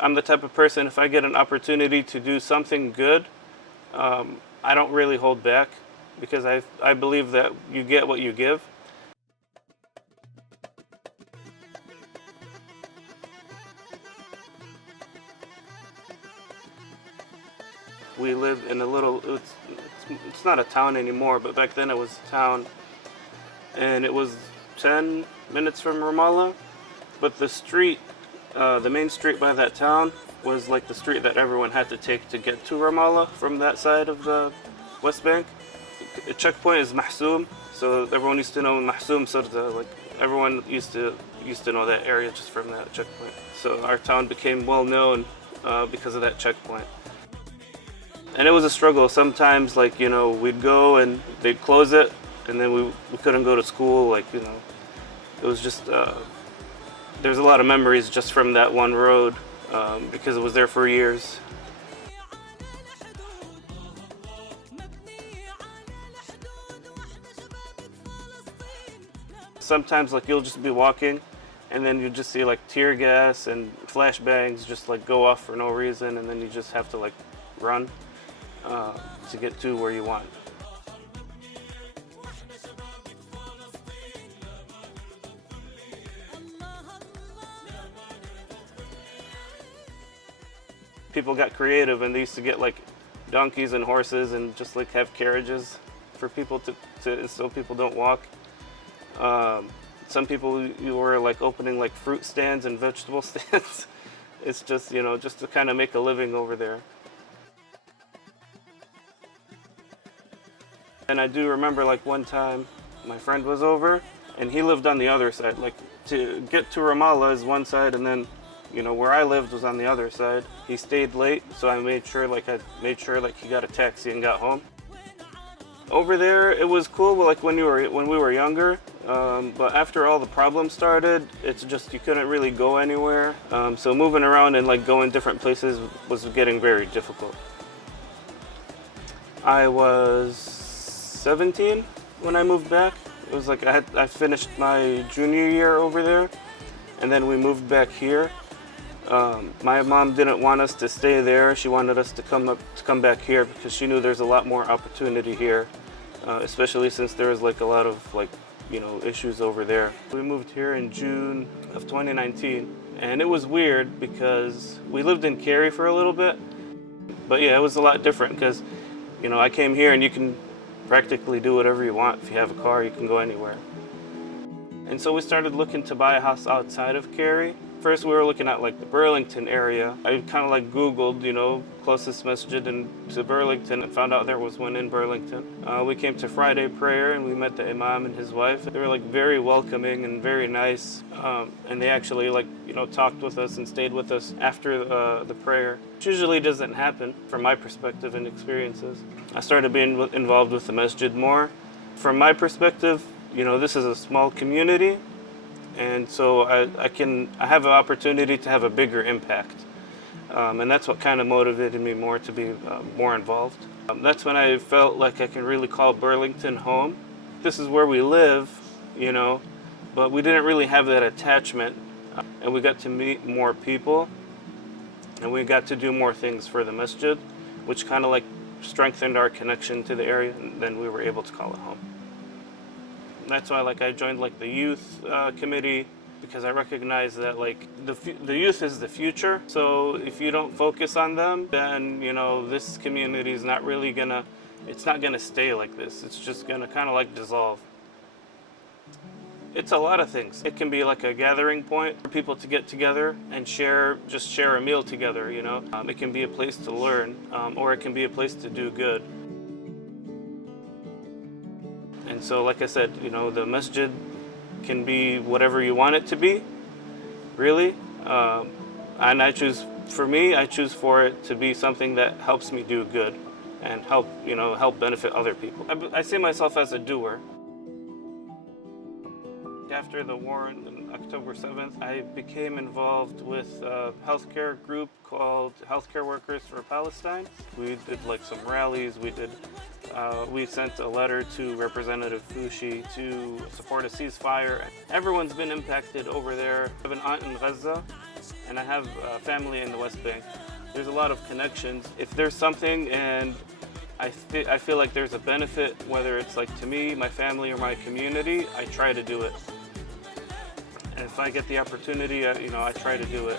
I'm the type of person, if I get an opportunity to do something good, I don't really hold back because I believe that you get what you give. We live in a little, it's not a town anymore, but back then it was a town, and it was 10 minutes from Ramallah. But the street, the main street by that town was like the street that everyone had to take to get to Ramallah from that side of the West Bank. The checkpoint is Mahsoum, so everyone used to know Mahsoum Sarda. Like everyone used to know that area just from that checkpoint. So our town became well known because of that checkpoint. And it was a struggle. Sometimes, like, we'd go and they'd close it, and then we couldn't go to school. Like, it was just, there's a lot of memories just from that one road because it was there for years. Sometimes, like, you'll just be walking, and then you just see, like, tear gas and flashbangs just, like, go off for no reason, and then you just have to, like, run to get to where you want. People got creative and they used to get like donkeys and horses and just like have carriages for people so people don't walk. Some people you were like opening like fruit stands and vegetable stands. It's just, just to kind of make a living over there. And I do remember like one time my friend was over and he lived on the other side. Like to get to Ramallah is one side, and then where I lived was on the other side. He stayed late, so I made sure like he got a taxi and got home. Over there it was cool, like when we were younger, but after all the problems started, it's just you couldn't really go anywhere. So moving around and like going different places was getting very difficult. I was 17 when I moved back. It was like I finished my junior year over there, and then we moved back here. My mom didn't want us to stay there. She wanted us to come back here because she knew there's a lot more opportunity here, especially since there was like a lot of issues over there. We moved here in June of 2019, and it was weird because we lived in Cary for a little bit, but yeah, it was a lot different because I came here and you can practically do whatever you want. If you have a car, you can go anywhere. And so we started looking to buy a house outside of Cary. First we were looking at like the Burlington area. I kind of like Googled, closest masjid to Burlington, and found out there was one in Burlington. We came to Friday prayer and we met the imam and his wife. They were like very welcoming and very nice. And they actually talked with us and stayed with us after the prayer. Which usually doesn't happen from my perspective and experiences. I started being involved with the masjid more. From my perspective, this is a small community, and so I have an opportunity to have a bigger impact, and that's what kind of motivated me more to be more involved. That's when I felt like I can really call Burlington home. This is where we live, but we didn't really have that attachment, and we got to meet more people, and we got to do more things for the masjid, which kind of like strengthened our connection to the area, and then we were able to call it home. That's why I joined the youth committee, because I recognize that the youth is the future. So if you don't focus on them, then this community is not really it's not gonna stay like this. It's just gonna kind of dissolve. It's a lot of things. It can be like a gathering point for people to get together and share a meal together. It can be a place to learn, or it can be a place to do good. And so, like I said, the masjid can be whatever you want it to be, really. And I choose for it to be something that helps me do good and help benefit other people. I see myself as a doer. After the war on October 7th, I became involved with a healthcare group called Healthcare Workers for Palestine. We did some rallies. We sent a letter to Representative Fushi to support a ceasefire. Everyone's been impacted over there. I have an aunt in Gaza, and I have family in the West Bank. There's a lot of connections. If there's something and I feel like there's a benefit, whether it's like to me, my family, or my community, I try to do it. And if I get the opportunity, I try to do it.